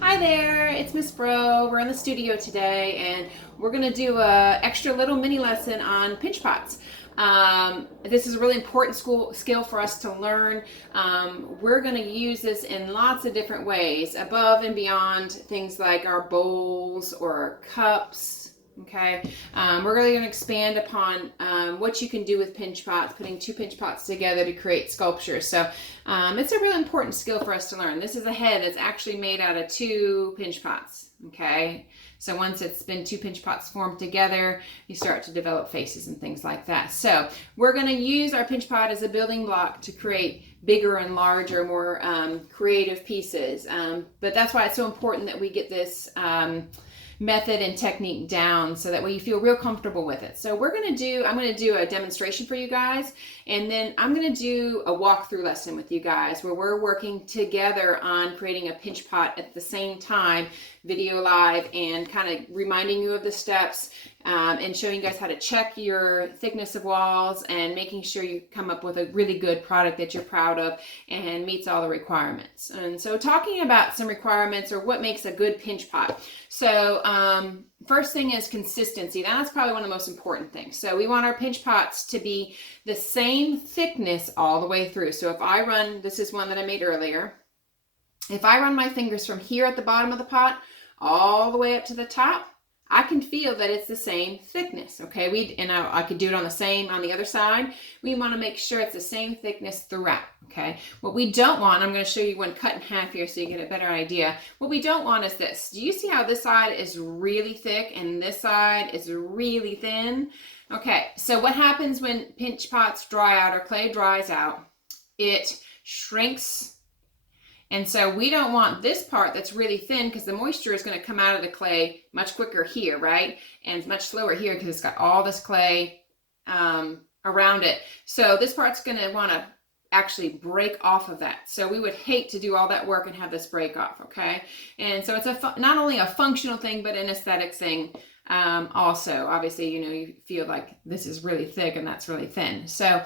Hi there, it's Miss Bro. We're in the studio today and we're going to do a extra little mini lesson on pinch pots. This is a really important skill for us to learn. We're going to use this in lots of different ways, above and beyond things like our bowls or our cups. Okay, we're really going to expand upon what you can do with pinch pots, putting two pinch pots together to create sculptures. So it's a really important skill for us to learn. This is a head that's actually made out of two pinch pots. Okay, so once it's been two pinch pots formed together, you start to develop faces and things like that. So we're going to use our pinch pot as a building block to create bigger and larger, more creative pieces. But that's why it's so important that we get this method and technique down so that way you feel real comfortable with it. So I'm going to do a demonstration for you guys, and then I'm going to do a walkthrough lesson with you guys where we're working together on creating a pinch pot at the same time, video live, and kind of reminding you of the steps and showing you guys how to check your thickness of walls and making sure you come up with a really good product that you're proud of and meets all the requirements. And so talking about some requirements or what makes a good pinch pot. So first thing is consistency. That's probably one of the most important things. So we want our pinch pots to be the same thickness all the way through. So if I run, this is one that I made earlier. If I run my fingers from here at the bottom of the pot all the way up to the top, I can feel that it's the same thickness. Okay, I could do it on the other side. We want to make sure it's the same thickness throughout. Okay, what we don't want, I'm going to show you one cut in half here so you get a better idea. What we don't want is this. Do you see how this side is really thick and this side is really thin? Okay, so what happens when pinch pots dry out or clay dries out? It shrinks. And so we don't want this part that's really thin, because the moisture is going to come out of the clay much quicker here, right? And much slower here because it's got all this clay around it. So this part's going to want to actually break off of that. So we would hate to do all that work and have this break off, okay? And so it's not only a functional thing, but an aesthetic thing also. Obviously, you feel like this is really thick and that's really thin. So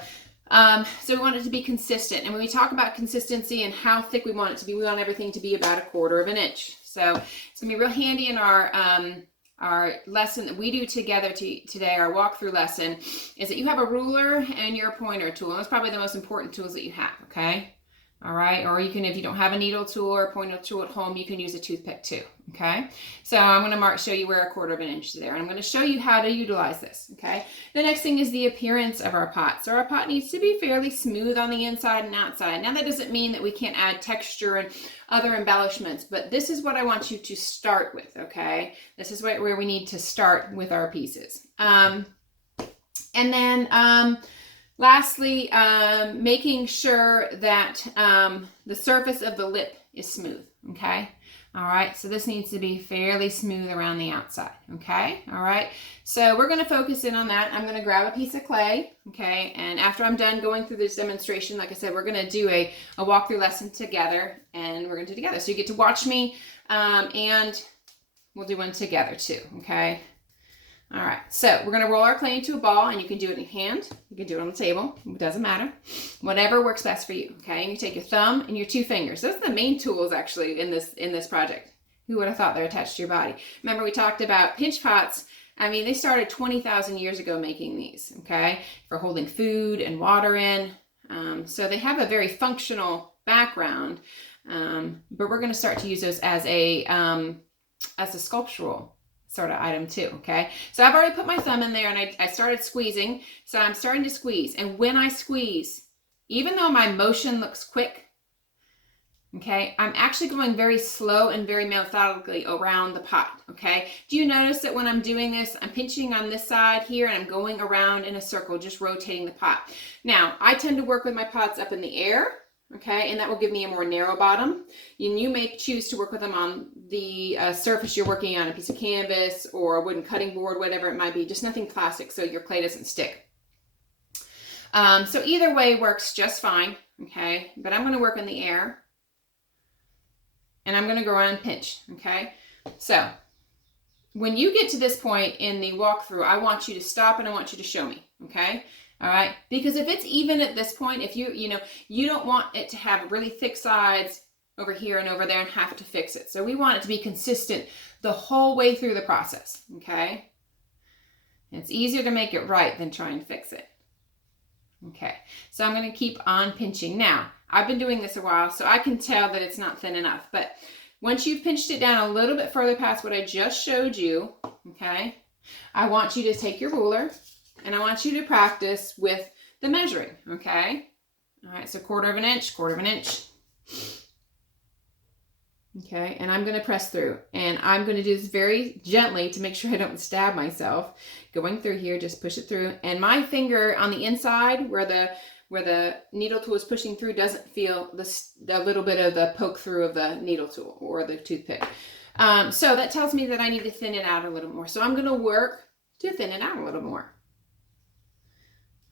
we want it to be consistent. And when we talk about consistency and how thick we want it to be, we want everything to be about 1/4 of an inch. So it's gonna be real handy in our lesson that we do together today, our walkthrough lesson, is that you have a ruler and your pointer tool. And that's probably the most important tools that you have, okay? All right, or you can, if you don't have a needle tool or a pointer tool at home, you can use a toothpick too, okay? So I'm gonna show you where 1/4 of an inch is there. And I'm gonna show you how to utilize this, okay? The next thing is the appearance of our pot. So our pot needs to be fairly smooth on the inside and outside. Now that doesn't mean that we can't add texture and other embellishments, but this is what I want you to start with, okay? This is where we need to start with our pieces. And then, lastly, making sure that the surface of the lip is smooth, okay? All right, so this needs to be fairly smooth around the outside, okay? All right, so we're gonna focus in on that. I'm gonna grab a piece of clay, okay? And after I'm done going through this demonstration, like I said, we're gonna do a walkthrough lesson together, and we're gonna do it together. So you get to watch me, and we'll do one together too, okay? All right, so we're gonna roll our clay into a ball, and you can do it in your hand, you can do it on the table, it doesn't matter. Whatever works best for you, okay? And you take your thumb and your 2 fingers. Those are the main tools actually in this project. Who would have thought they're attached to your body? Remember we talked about pinch pots. I mean, they started 20,000 years ago making these, okay? For holding food and water in. So they have a very functional background, but we're gonna start to use those as a sculptural sort of item too, okay? So I've already put my thumb in there and I started squeezing. So I'm starting to squeeze. And when I squeeze, even though my motion looks quick, okay, I'm actually going very slow and very methodically around the pot, okay? Do you notice that when I'm doing this, I'm pinching on this side here and I'm going around in a circle, just rotating the pot. Now, I tend to work with my pots up in the air, okay, and that will give me a more narrow bottom. And you may choose to work with them on the surface you're working on, a piece of canvas or a wooden cutting board, whatever it might be, just nothing plastic so your clay doesn't stick. So either way works just fine, okay, but I'm gonna work in the air and I'm gonna go around and pinch, okay? So when you get to this point in the walkthrough, I want you to stop and I want you to show me, okay? All right, because if it's even at this point, if you don't want it to have really thick sides over here and over there and have to fix it. So we want it to be consistent the whole way through the process, okay? And it's easier to make it right than try and fix it. Okay, so I'm going to keep on pinching. Now, I've been doing this a while, so I can tell that it's not thin enough. But once you've pinched it down a little bit further past what I just showed you, okay, I want you to take your ruler and I want you to practice with the measuring, okay? All right, so 1/4 of an inch, 1/4 of an inch. Okay, and I'm going to press through, and I'm going to do this very gently to make sure I don't stab myself. Going through here, just push it through, and my finger on the inside where the needle tool is pushing through doesn't feel the little bit of the poke through of the needle tool or the toothpick. So that tells me that I need to thin it out a little more. So I'm going to work to thin it out a little more.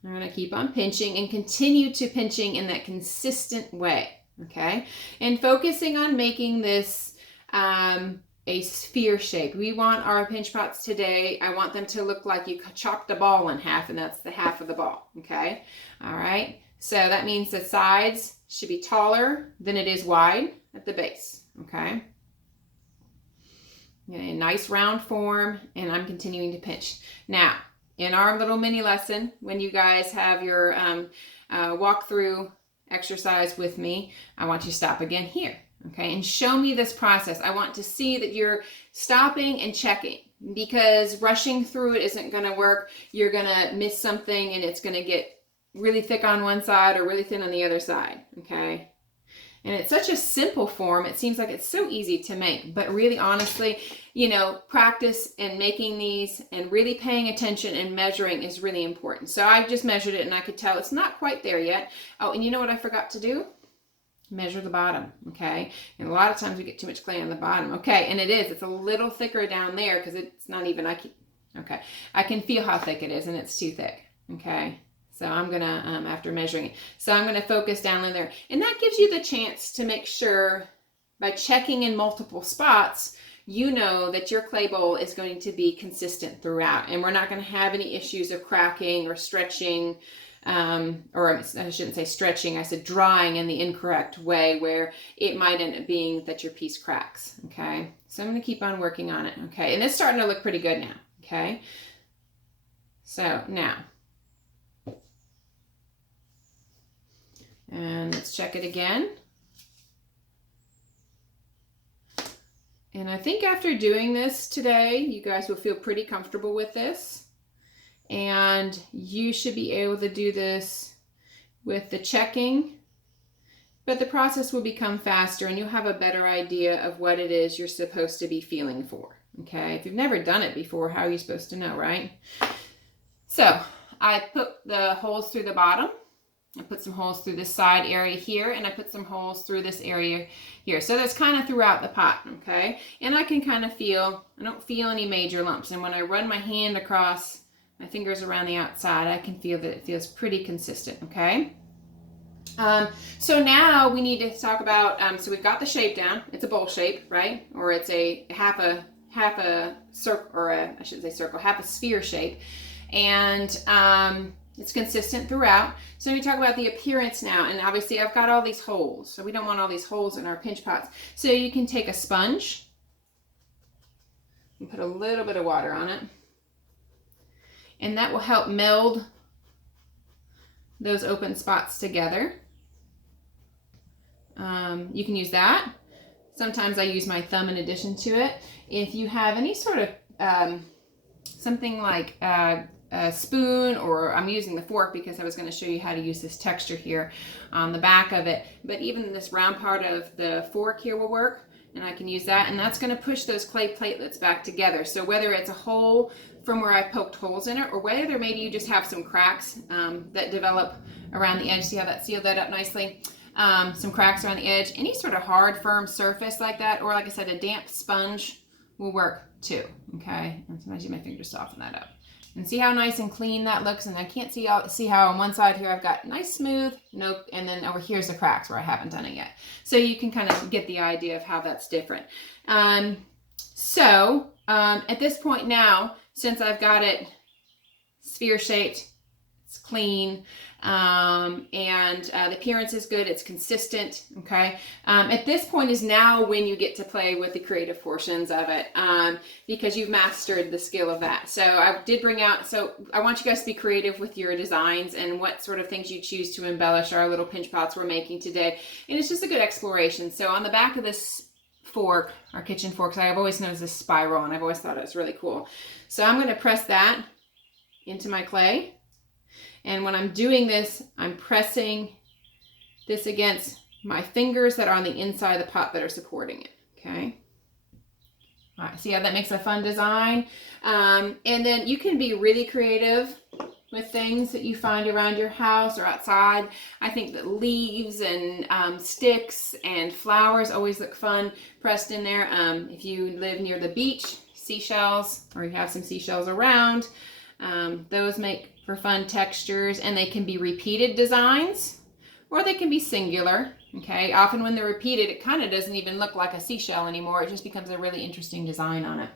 I'm going to keep on pinching and continue to pinching in that consistent way. Okay, and focusing on making this a sphere shape. We want our pinch pots today, I want them to look like you chopped a ball in half, and that's the half of the ball. Okay, all right, so that means the sides should be taller than it is wide at the base. Okay, a nice round form, and I'm continuing to pinch. Now, in our little mini lesson, when you guys have your walkthrough exercise with me, I want you to stop again here, okay, and show me this process. I want to see that you're stopping and checking, because rushing through it isn't going to work. You're going to miss something, and it's going to get really thick on one side or really thin on the other side, okay? And it's such a simple form. It seems like it's so easy to make, but really honestly, you know, practice and making these and really paying attention and measuring is really important. So I just measured it and I could tell it's not quite there yet. Oh, and you know what I forgot to do? Measure the bottom, okay? And a lot of times we get too much clay on the bottom, okay? And it's a little thicker down there because it's not even, okay. I can feel how thick it is, and it's too thick, okay? So I'm gonna, after measuring it, so I'm gonna focus down in there. And that gives you the chance to make sure, by checking in multiple spots, you know that your clay bowl is going to be consistent throughout. And we're not gonna have any issues of cracking or stretching, or I shouldn't say stretching, I said drying in the incorrect way, where it might end up being that your piece cracks, okay? So I'm gonna keep on working on it, okay? And it's starting to look pretty good now, okay? So now, and let's check it again. And I think after doing this today, you guys will feel pretty comfortable with this. And you should be able to do this with the checking, but the process will become faster and you'll have a better idea of what it is you're supposed to be feeling for. Okay, if you've never done it before, how are you supposed to know, right? So I put the holes through the bottom. I put some holes through this side area here, and I put some holes through this area here. So that's kind of throughout the pot, okay? And I can kind of feel, I don't feel any major lumps. And when I run my hand across my fingers around the outside, I can feel that it feels pretty consistent, okay? So now we need to talk about, so we've got the shape down. It's a bowl shape, right? Or it's a half a circle, or I shouldn't say circle, half a sphere shape. And it's consistent throughout. So we talk about the appearance now, and obviously I've got all these holes, so we don't want all these holes in our pinch pots. So you can take a sponge and put a little bit of water on it, and that will help meld those open spots together. You can use that. Sometimes I use my thumb in addition to it. If you have any sort of something like a spoon, or I'm using the fork because I was going to show you how to use this texture here on the back of it, but even this round part of the fork here will work, and I can use that, and that's going to push those clay platelets back together. So whether it's a hole from where I poked holes in it, or whether maybe you just have some cracks that develop around the edge, see how that sealed that up nicely? Some cracks around the edge, any sort of hard firm surface like that, or like I said, a damp sponge will work too, okay? And sometimes use my finger to soften that up. And see how nice and clean that looks. And I can't see how on one side here I've got nice smooth, nope, and then over here's the cracks where I haven't done it yet. So you can kind of get the idea of how that's different. At this point now, since I've got it sphere shaped, it's clean, and the appearance is good, it's consistent, okay? At this point is now when you get to play with the creative portions of it, because you've mastered the skill of that. So I did bring out, so I want you guys to be creative with your designs and what sort of things you choose to embellish our little pinch pots we're making today. And it's just a good exploration. So on the back of this fork, our kitchen forks, I've always noticed this spiral and I've always thought it was really cool. So I'm going to press that into my clay. And when I'm doing this, I'm pressing this against my fingers that are on the inside of the pot that are supporting it, okay? All right, see how that makes a fun design? And then you can be really creative with things that you find around your house or outside. I think that leaves and sticks and flowers always look fun pressed in there. If you live near the beach, seashells, or you have some seashells around, those make for fun textures, and they can be repeated designs or they can be singular, okay? Often when they're repeated, it kind of doesn't even look like a seashell anymore. It just becomes a really interesting design on it.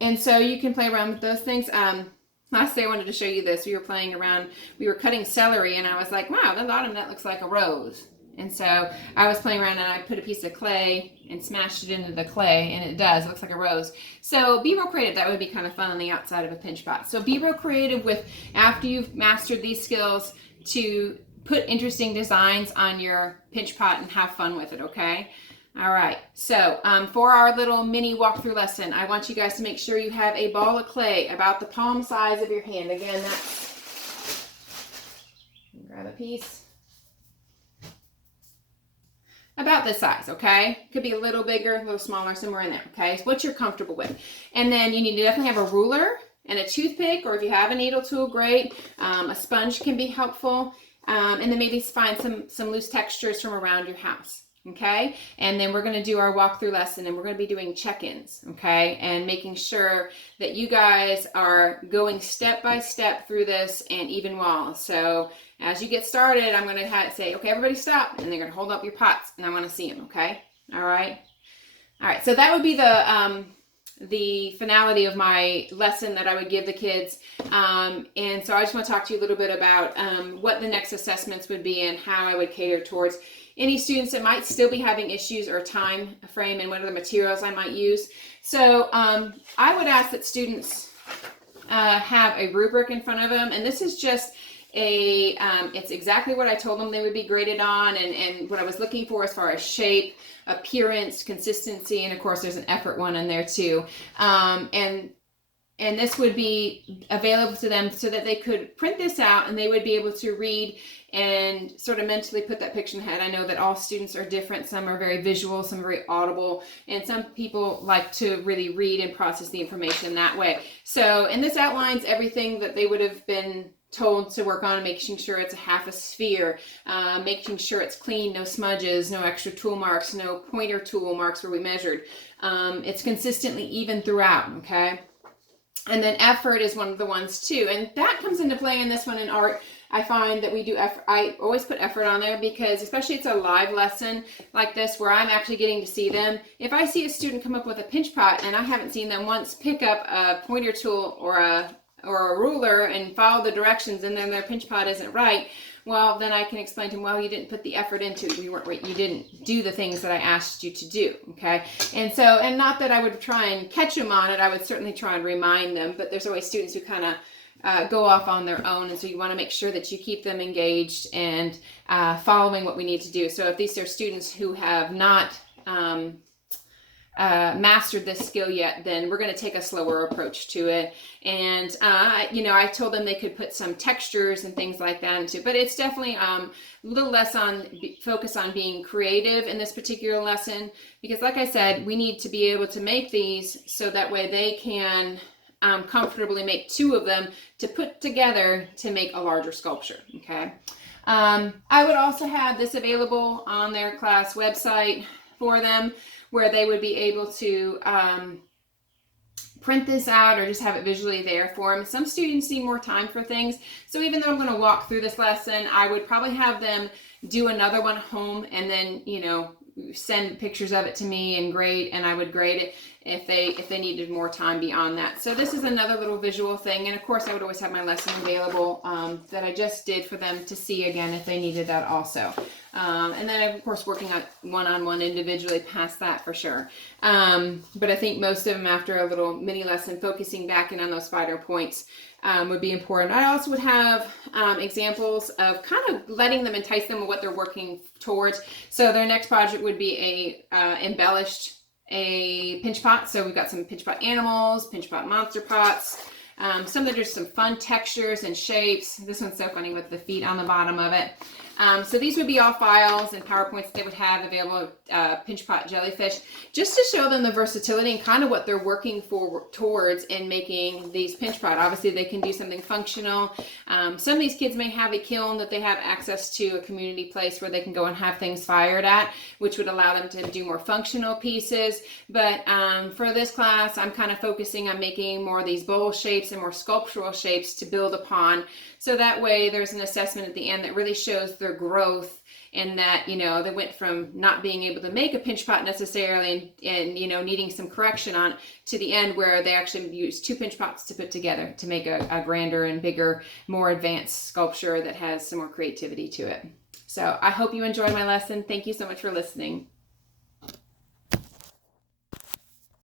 And so you can play around with those things. Last day I wanted to show you this. We were playing around, we were cutting celery, and I was like, wow, the bottom of that looks like a rose. And so I was playing around and I put a piece of clay and smashed it into the clay, and it does, it looks like a rose. So be real creative. That would be kind of fun on the outside of a pinch pot. So be real creative with, after you've mastered these skills, to put interesting designs on your pinch pot and have fun with it, okay? All right, so for our little mini walkthrough lesson, I want you guys to make sure you have a ball of clay about the palm size of your hand. Again, grab a piece. About this size, okay? Could be a little bigger, a little smaller, somewhere in there, okay? It's what you're comfortable with. And then you need to definitely have a ruler and a toothpick, or if you have a needle tool, great. A sponge can be helpful. And then maybe find some loose textures from around your house, okay? And then we're gonna do our walkthrough lesson, and we're gonna be doing check-ins, okay? And making sure that you guys are going step by step through this and even while. So as you get started, I'm gonna say, okay, everybody stop, and they're gonna hold up your pots, and I wanna see them, okay? All right? All right, so that would be the finality of my lesson that I would give the kids. And so I just want to talk to you a little bit about what the next assessments would be and how I would cater towards any students that might still be having issues or time frame, and what other materials I might use. So I would ask that students have a rubric in front of them, and this is just it's exactly what I told them they would be graded on, and what I was looking for as far as shape, appearance, consistency, and of course there's an effort one in there too. And this would be available to them so that they could print this out and they would be able to read and sort of mentally put that picture in the head. I know that all students are different. Some are very visual, some are very audible, and some people like to really read and process the information that way. So, and this outlines everything that they would have been told to work on, making sure it's a half a sphere, making sure it's clean, no smudges, no extra tool marks, no pointer tool marks where we measured. It's consistently even throughout, okay? And then effort is one of the ones too. And that comes into play in this one in art. I find that we do effort. I always put effort on there because especially it's a live lesson like this where I'm actually getting to see them. If I see a student come up with a pinch pot and I haven't seen them once pick up a pointer tool or a ruler and follow the directions, and then their pinch pot isn't right, well, then I can explain to them, well, you didn't put the effort into it. You didn't do the things that I asked you to do, okay? And so, and not that I would try and catch them on it, I would certainly try and remind them, but there's always students who kind of go off on their own, and so you want to make sure that you keep them engaged and following what we need to do. So if these are students who have not mastered this skill yet, then we're going to take a slower approach to it. And you know, I told them they could put some textures and things like that into, but it's definitely a little less on focus on being creative in this particular lesson, because like I said, we need to be able to make these so that way they can comfortably make two of them to put together to make a larger sculpture, okay? I would also have this available on their class website for them, where they would be able to print this out or just have it visually there for them. Some students need more time for things, so even though I'm going to walk through this lesson, I would probably have them do another one home and then, you know, send pictures of it to me and grade, and I would grade it if they needed more time beyond that. So this is another little visual thing, and of course I would always have my lesson available that I just did for them to see again if they needed that also. And then I'm of course working on one-on-one individually past that for sure. But I think most of them, after a little mini lesson focusing back in on those finer points, would be important. I also would have examples of kind of letting them entice them with what they're working towards. So their next project would be embellished a pinch pot. So we've got some pinch pot animals, pinch pot monster pots. Some that are just some fun textures and shapes. This one's so funny with the feet on the bottom of it. So these would be all files and PowerPoints that they would have available, pinch pot jellyfish, just to show them the versatility and kind of what they're working towards in making these pinch pot. Obviously they can do something functional. Some of these kids may have a kiln that they have access to, a community place where they can go and have things fired at, which would allow them to do more functional pieces. But for this class, I'm kind of focusing on making more of these bowl shapes and more sculptural shapes to build upon. So that way there's an assessment at the end that really shows their growth, and that, you know, they went from not being able to make a pinch pot necessarily and you know, needing some correction on, to the end where they actually used 2 pinch pots to put together to make a grander and bigger, more advanced sculpture that has some more creativity to it. So I hope you enjoyed my lesson. Thank you so much for listening.